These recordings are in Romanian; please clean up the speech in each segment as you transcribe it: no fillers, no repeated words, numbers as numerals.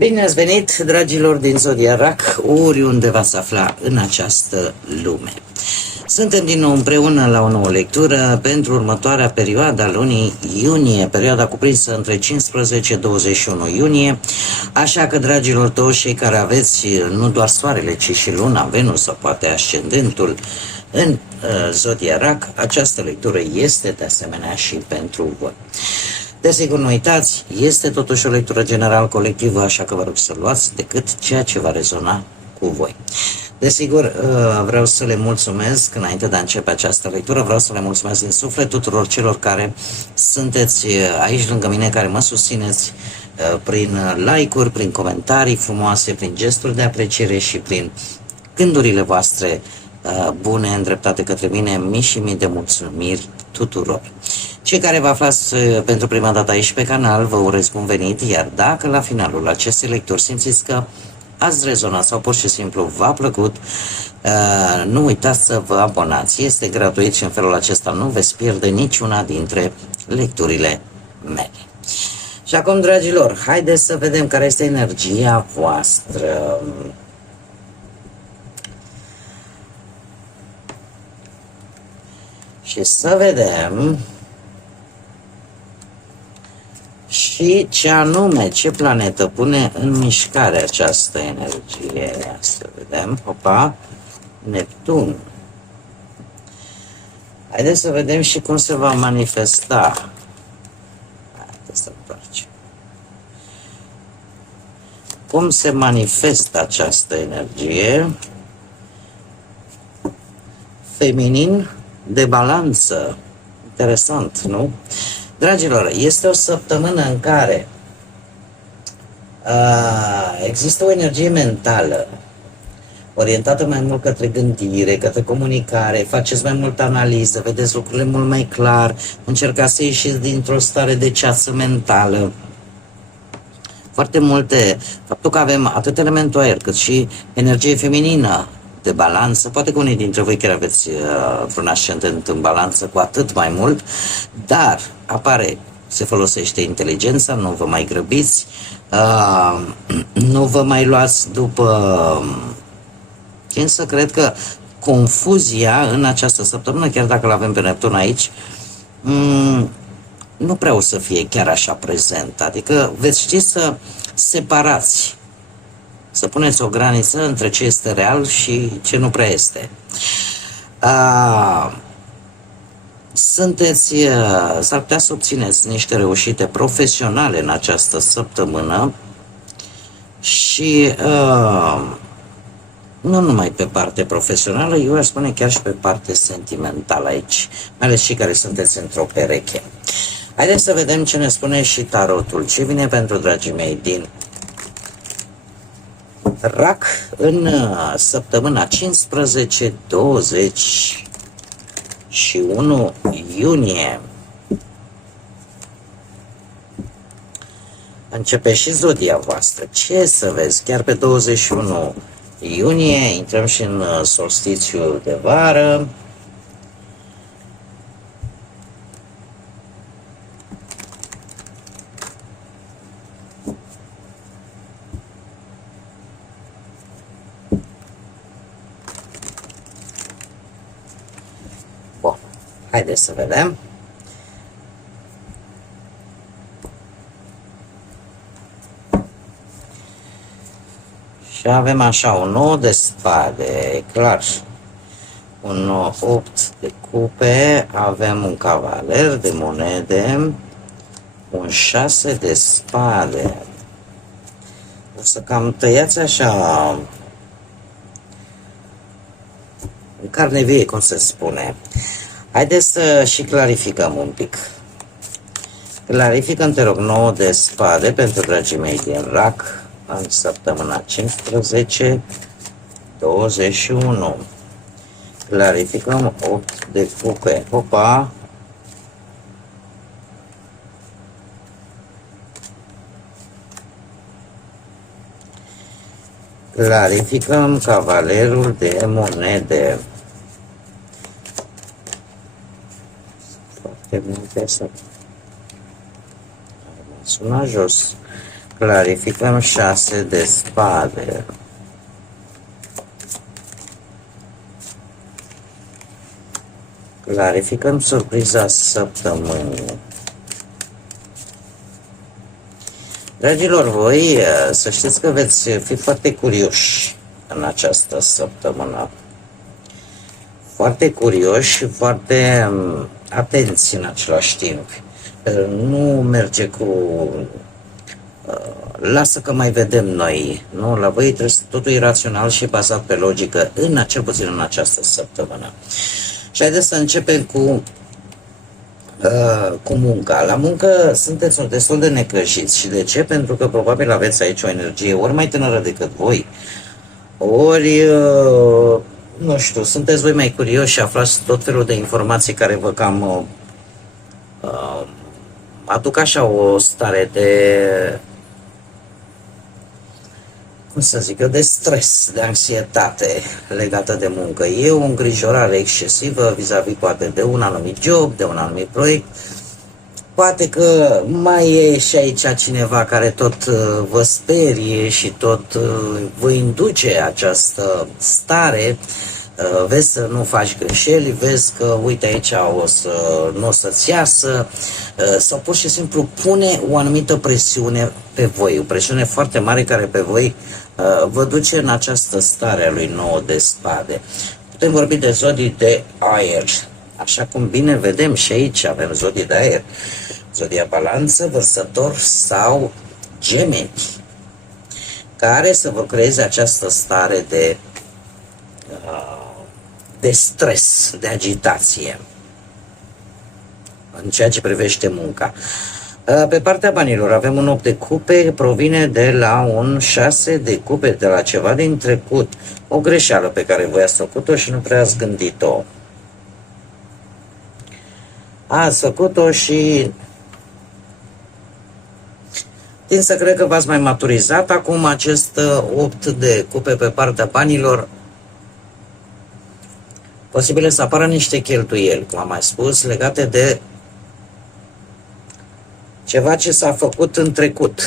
Bine ați venit, dragilor din Zodia RAC, oriunde v-ați afla în această lume. Suntem din nou împreună la o nouă lectură pentru următoarea perioadă a lunii iunie, perioada cuprinsă între 15-21 iunie, așa că, dragilor toți cei care aveți nu doar soarele, ci și luna, Venus sau poate ascendentul în Zodia RAC, această lectură este de asemenea și pentru voi. Desigur, nu uitați, este totuși o lectură general colectivă, așa că vă rog să luați decât ceea ce va rezona cu voi. Desigur, vreau să le mulțumesc, înainte de a începe această lectură, vreau să le mulțumesc din suflet tuturor celor care sunteți aici lângă mine, care mă susțineți prin like-uri, prin comentarii frumoase, prin gesturi de apreciere și prin gândurile voastre bune îndreptate către mine. Mii și mii de mulțumiri tuturor. Cei care vă aflați pentru prima dată aici pe canal, vă urez bun venit, iar dacă la finalul acestei lecturi simțiți că ați rezonat sau pur și simplu v-a plăcut, nu uitați să vă abonați. Este gratuit și în felul acesta nu veți pierde niciuna dintre lecturile mele. Și acum, dragilor, haideți să vedem care este energia voastră. Și să vedem și ce anume, ce planetă pune în mișcare această energie. Să vedem, opa, Neptun. Haideți să vedem și cum se va manifesta. Haideți să întoarcem. Cum se manifestă această energie? Feminin de balanță. Interesant, nu? Dragilor, este o săptămână în care există o energie mentală orientată mai mult către gândire, către comunicare, faceți mai multă analiză, vedeți lucrurile mult mai clar, încercați să ieșiți dintr-o stare de ceață mentală. Foarte multe, faptul că avem atât elementul aer cât și energie feminină de balanță, poate că unii dintre voi chiar aveți vreun ascendent în balanță, cu atât mai mult, dar apare, se folosește inteligența, nu vă mai grăbiți, nu vă mai luați după... Tind să cred că confuzia în această săptămână, chiar dacă l avem pe Neptun aici, nu prea o să fie chiar așa prezent, adică veți ști să separați, să puneți o graniță între ce este real și ce nu prea este. S-ar putea să obțineți niște reușite profesionale în această săptămână și nu numai pe parte profesională, eu aș spune chiar și pe parte sentimentală aici, mai ales și care sunteți într-o pereche. Haideți să vedem ce ne spune și tarotul. Ce vine pentru dragii mei din RAC în săptămâna 15-21 iunie. Începe și zodia voastră. Ce să vezi? Chiar pe 21 iunie intrăm și în solstițiul de vară. Bun, haideți să vedem. Și avem așa un 9 de spade, clar, un 8 de cupe, avem un cavaler de monede, un 6 de spade. O să cam tăiați așa în carne vie, cum se spune. Haideți să și clarificăm un pic. Clarificăm, te rog, 9 de spade pentru dragii mei din RAC în săptămâna 15-21. Clarificăm 8 de cupe. Opa! Clarificăm cavalerul de monede. Foarte multe să suna jos. Clarificăm 6 de spade. Clarificăm surpriza săptămânii. Dragilor, voi să știți că veți fi foarte curioși în această săptămână. Foarte curioși și foarte atenți în același timp. Nu merge cu lasă că mai vedem noi. Nu? La voi trebuie totul irațional și bazat pe logică, cel puțin în această săptămână. Și haideți să începem cu munca. La muncă sunteți destul de necăjiți. Și de ce? Pentru că probabil aveți aici o energie ori mai tânără decât voi, ori, nu știu, sunteți voi mai curioși și aflați tot felul de informații care vă cam aduc așa o stare de, cum să zic eu, de stres, de anxietate legată de muncă. E o îngrijorare excesivă vis-a-vis poate de un anumit job, de un anumit proiect. Poate că mai e și aici cineva care tot vă sperie și tot vă induce această stare. Vezi să nu faci greșeli, vezi că uite aici nu o să-ți iasă, sau pur și simplu pune o anumită presiune pe voi, o presiune foarte mare care pe voi vă duce în această stare a lui 9 de spade. Putem vorbi de zodii de aer, așa cum bine vedem și aici avem zodii de aer, zodia Balanță, Vărsător sau Gemeni, care să vă creeze această stare de stres, de agitație în ceea ce privește munca. Pe partea banilor avem un 8 de cupe, provine de la un 6 de cupe, de la ceva din trecut, o greșeală pe care voi ați făcut-o și nu prea ați gândit-o. Ați făcut-o și tind să cred că v-ați mai maturizat. Acum acest 8 de cupe pe partea banilor, posibil să apară niște cheltuieli, cum am mai spus, legate de ceva ce s-a făcut în trecut.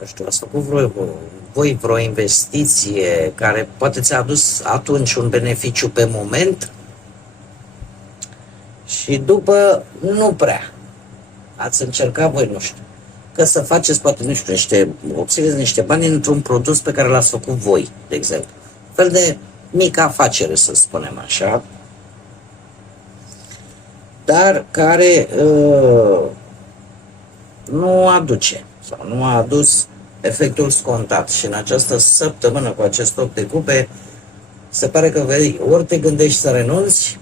Nu știu, ați făcut vreo investiție care poate ți-a adus atunci un beneficiu pe moment și după nu prea. Ați încercat voi, nu știu, că să faceți poate, nu știu, obțineți niște bani într-un produs pe care l-ați făcut voi, de exemplu. Un fel de mică afacere, să spunem așa, dar care nu aduce sau nu a adus efectul scontat. Și în această săptămână cu acest 8 de cupe se pare că ori te gândești să renunți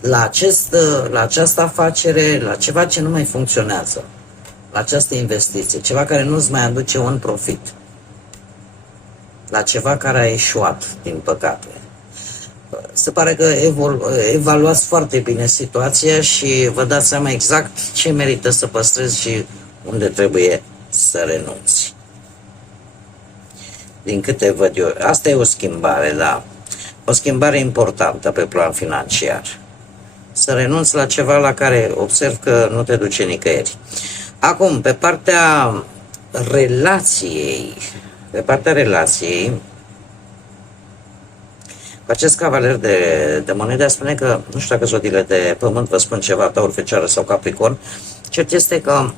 la această afacere, la ceva ce nu mai funcționează, la această investiție, ceva care nu-ți mai aduce un profit, la ceva care a eșuat, din păcate. Se pare că evaluați foarte bine situația și vă dați seama exact ce merită să păstrezi și unde trebuie să renunți. Din câte văd eu, asta e o schimbare, da. O schimbare importantă pe plan financiar. Să renunți la ceva la care observ că nu te duce nicăieri. Acum, pe partea relației, cu acest cavaler de monede spune că, nu știu dacă zodiile de pământ vă spun ceva, Taur, Fecioară sau Capricorn, cert este că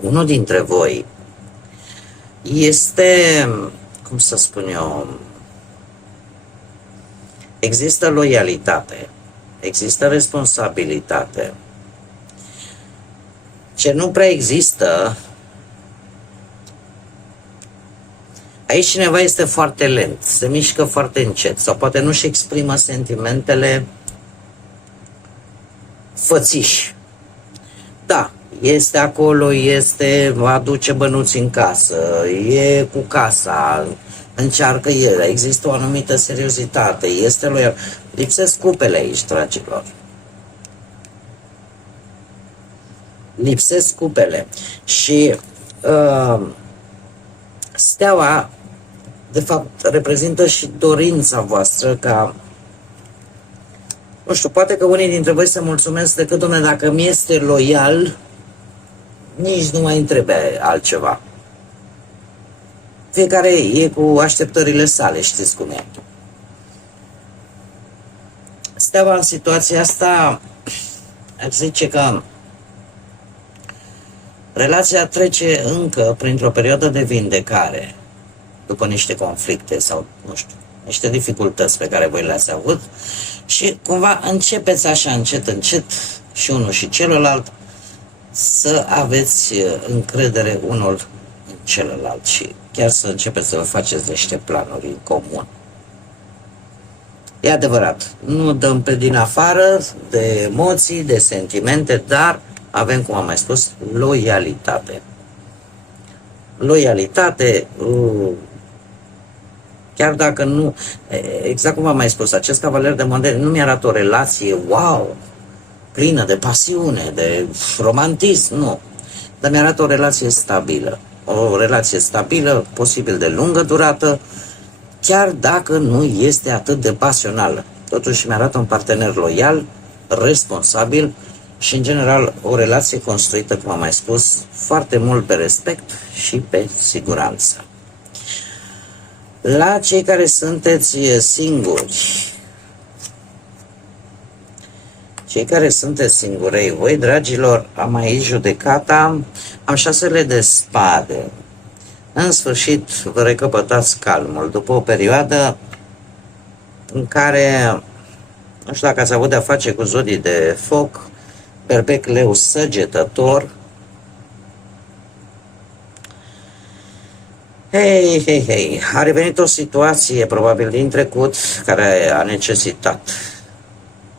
unul dintre voi este, cum să spun eu, există loialitate, există responsabilitate. Ce nu prea există, aici cineva este foarte lent, se mișcă foarte încet sau poate nu-și exprimă sentimentele fățiși. Da, este acolo, aduce bănuți în casă, e cu casa, încearcă el, există o anumită seriozitate, este loial. Lipsesc cupele aici, dragilor. Lipsesc cupele. Și Steaua de fapt reprezintă și dorința voastră ca, nu știu, poate că unii dintre voi se mulțumesc decât, dom'le, dacă mi este loial, nici nu mai trebuie altceva. Fiecare e cu așteptările sale, știți cum e. Steaua în situația asta aș zice că relația trece încă printr-o perioadă de vindecare, după niște conflicte sau, nu știu, niște dificultăți pe care voi le-ați avut și cumva începeți așa încet, încet și unul și celălalt să aveți încredere unul în celălalt și chiar să începeți să vă faceți niște planuri în comun. E adevărat, nu dăm pe din afară de emoții, de sentimente, dar avem, cum am mai spus, loialitate. Loialitate, chiar dacă nu, exact cum am mai spus, acest cavaler de monede nu mi-arată o relație, wow, plină de pasiune, de romantism, nu. Dar mi-arată o relație stabilă. O relație stabilă, posibil de lungă durată, chiar dacă nu este atât de pasională. Totuși mi-arată un partener loial, responsabil și, în general, o relație construită, cum am mai spus, foarte mult pe respect și pe siguranță. La cei care sunteți singuri, cei care sunteți singurei, voi, dragilor, am aici judecata, am 6 de spade. În sfârșit, vă recăpătați calmul după o perioadă în care, nu știu dacă ați avut de-a face cu zodii de foc, berbec, leu, săgetător. Hei, a revenit o situație, probabil din trecut, care a necesitat.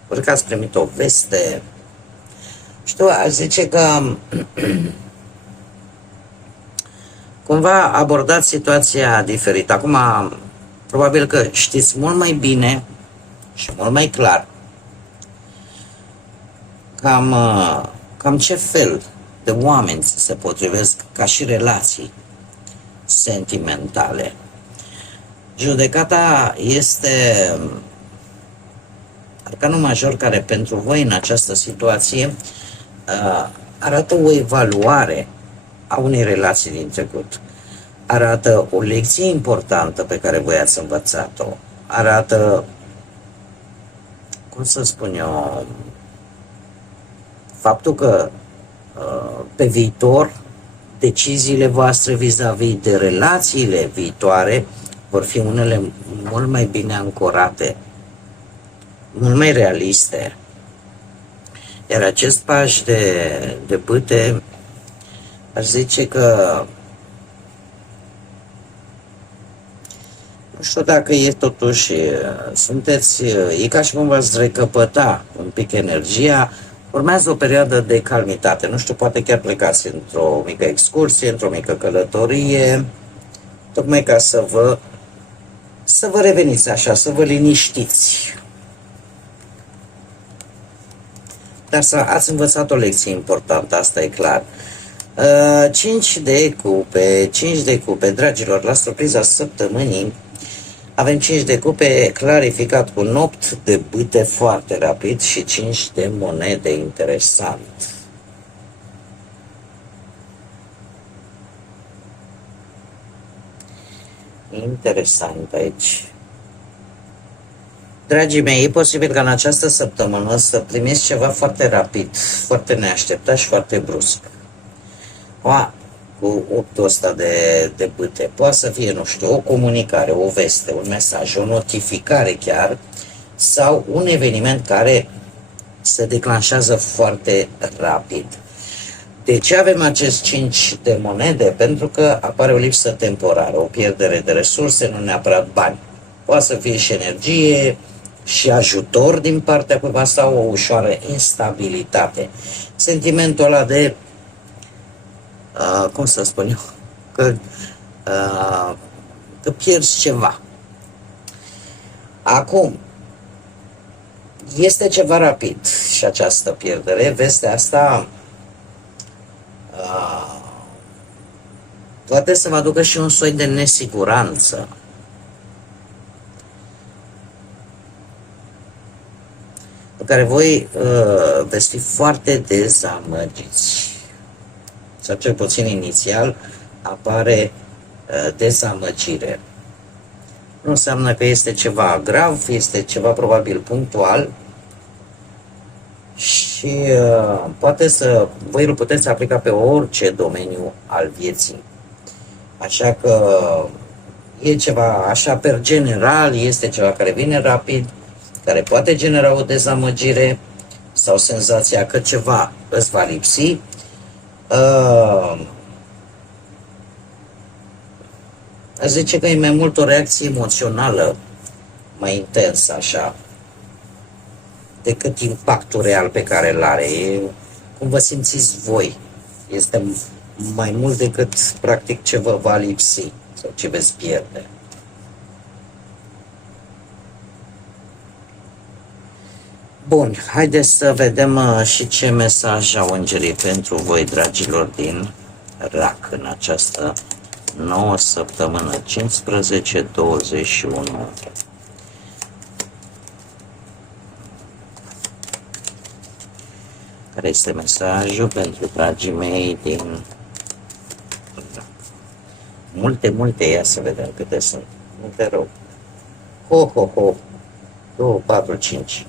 Pentru că ați primit o veste. Știu, aș zice că cumva abordați situația diferit. Acum, probabil că știți mult mai bine și mult mai clar cam ce fel de oameni se potrivesc ca și relații sentimentale. Judecata este arcanul major care pentru voi în această situație arată o evaluare a unei relații din trecut. Arată o lecție importantă pe care voi ați învățat-o. Arată, cum să spun eu, faptul că pe viitor deciziile voastre vis-a-vis de relațiile viitoare vor fi unele mult mai bine ancorate, mult mai realiste. Iar acest paș de bâte, aș zice că nu știu dacă e totuși, sunteți, e ca și cum v-ați recăpăta un pic energia, urmează o perioadă de calmitate, nu știu, poate chiar plecați într-o mică excursie, într-o mică călătorie, tocmai ca să vă reveniți așa, să vă liniștiți. Dar să ați învățat o lecție importantă, asta e clar. 5 de cupe, dragilor, la surpriza săptămânii, avem 5 de cupe clarificat cu un 8 de bâte foarte rapid și 5 de monede, interesant. Interesant aici. Dragii mei, e posibil ca în această săptămână să primiți ceva foarte rapid, foarte neașteptat și foarte brusc. Cu 8-ul ăsta de bâte. Poate să fie, nu știu, o comunicare, o veste, un mesaj, o notificare chiar, sau un eveniment care se declanșează foarte rapid. De ce avem acest 5 de monede? Pentru că apare o lipsă temporară, o pierdere de resurse, nu neapărat bani. Poate să fie și energie, și ajutor din partea cuiva sau o ușoară instabilitate. Sentimentul ăla de cum să spun eu, că pierzi ceva. Acum, este ceva rapid și această pierdere, vestea asta poate să vă aducă și un soi de nesiguranță, în care voi veți fi foarte dezamăgiți. Sau cel puțin inițial apare dezamăgire. Nu înseamnă că este ceva grav, este ceva probabil punctual și voi îl puteți aplica pe orice domeniu al vieții. Așa că e ceva așa per general, este ceva care vine rapid, care poate genera o dezamăgire sau senzația că ceva îți va lipsi. Aș zice că e mai mult o reacție emoțională mai intensă așa decât impactul real pe care îl are. E cum vă simțiți voi. Este mai mult decât practic ce vă va lipsi sau ce veți pierde. Bun, haideți să vedem și ce mesaj au îngerii pentru voi, dragilor din Rac, în această nouă săptămână, 15-21. Care este mesajul pentru dragii mei din Rac? Multe, ia să vedem câte sunt. Nu te rog. Ho. 2, 4, 5.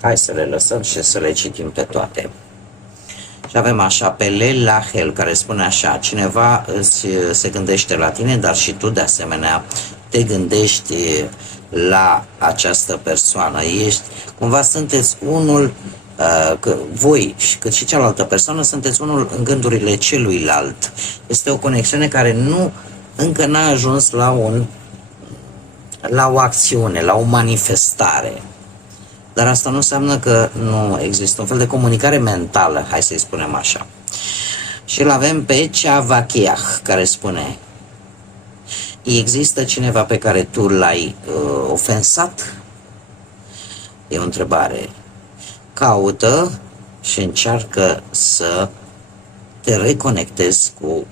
Hai să le lăsăm și să le citim pe toate. Și avem așa pe Lelahel, care spune așa: cineva se gândește la tine, dar și tu de asemenea te gândești la această persoană. Cumva sunteți unul, că voi, cât și cealaltă persoană, sunteți unul în gândurile celuilalt. Este o conexiune care încă n-a ajuns la o acțiune, la o manifestare. Dar asta nu înseamnă că nu există un fel de comunicare mentală, hai să-i spunem așa. Și îl avem pe Ceavachiah, care spune: există cineva pe care tu l-ai ofensat? E o întrebare. Caută și încearcă să te reconectezi cu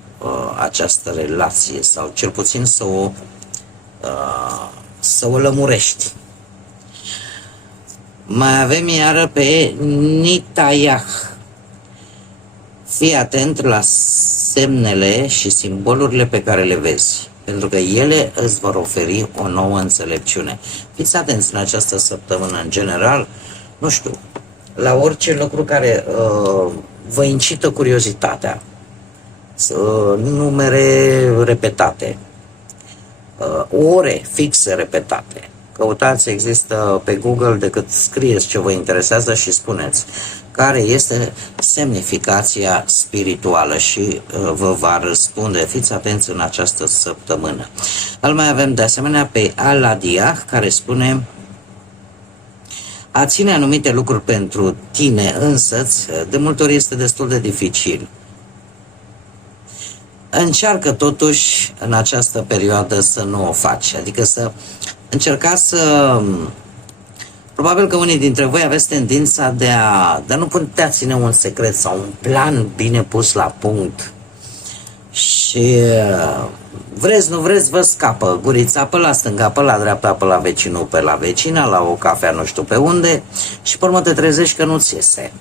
această relație sau cel puțin să o lămurești. Mai avem iară pe Nitaiah. Fii atent la semnele și simbolurile pe care le vezi, pentru că ele îți vor oferi o nouă înțelepciune. Fiți atenți în această săptămână, în general, nu știu, la orice lucru care vă incită curiozitatea, numere repetate, ore fixe repetate. Căutați, există pe Google, decât scrieți ce vă interesează și spuneți care este semnificația spirituală și vă va răspunde. Fiți atenți în această săptămână. Îl mai avem de asemenea pe Aladiah, care spune: a ține anumite lucruri pentru tine însăți, de multe ori este destul de dificil. Încearcă totuși în această perioadă să nu o faci, adică să încercați să... Probabil că unii dintre voi aveți tendința de a nu putea ține un secret sau un plan bine pus la punct și vreți, nu vreți, vă scapă gurița pe la stânga, pe la dreapta, pe la vecinul, pe la vecina, la o cafea nu știu pe unde și pe urmă te trezești că nu-ți iese.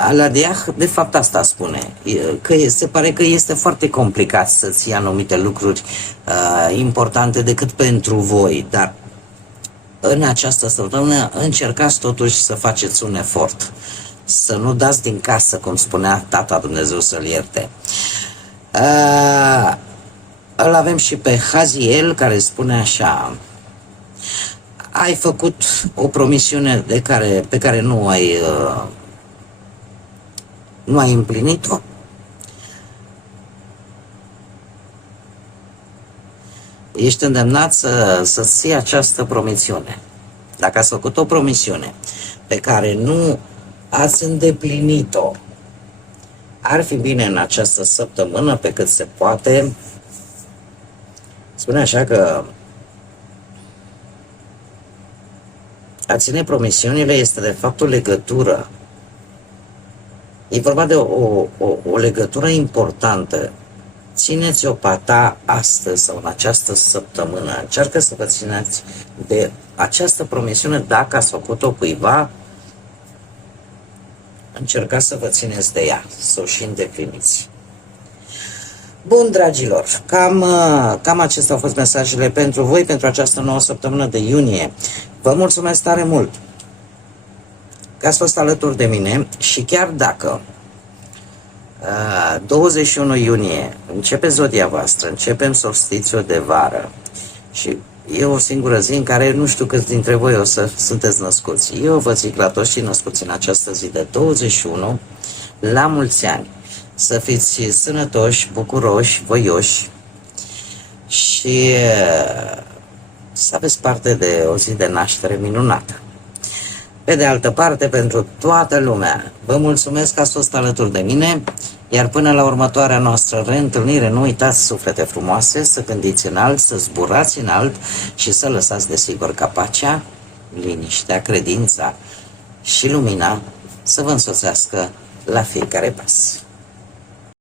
Aladiah, de fapt asta spune, că se pare că este foarte complicat să-ți ia anumite lucruri importante decât pentru voi, dar în această săptămână încercați totuși să faceți un efort, să nu dați din casă, cum spunea tata, Dumnezeu să-l ierte. Îl avem și pe Haziel, care spune așa: ai făcut o promisiune pe care nu ai împlinit-o? Ești îndemnat să-ți iei această promisiune. Dacă ați făcut o promisiune pe care nu ați îndeplinit-o, ar fi bine în această săptămână, pe cât se poate, spune așa că a ține promisiunile este de fapt o legătură. E vorba de o legătură importantă țineți o pata astăzi sau în această săptămână. Încearcă să vă țineți de această promisiune. Dacă ați făcut-o cuiva, încercați să vă țineți de ea, să o și îndepliniți. Bun, dragilor, cam acestea au fost mesajele pentru voi, pentru această nouă săptămână de iunie. Vă mulțumesc tare mult că ați fost alături de mine și chiar dacă 21 iunie începe zodia voastră, începem solstițiul de vară și e o singură zi în care nu știu câți dintre voi o să sunteți născuți. Eu vă zic la toți și născuți în această zi de 21, la mulți ani. Să fiți sănătoși, bucuroși, voioși și să aveți parte de o zi de naștere minunată. Pe de altă parte, pentru toată lumea, vă mulțumesc că ați fost alături de mine, iar până la următoarea noastră reîntâlnire, nu uitați, suflete frumoase, să gândiți înalt, să zburați înalt și să lăsați desigur ca pacea, liniștea, credința și lumina să vă însoțească la fiecare pas.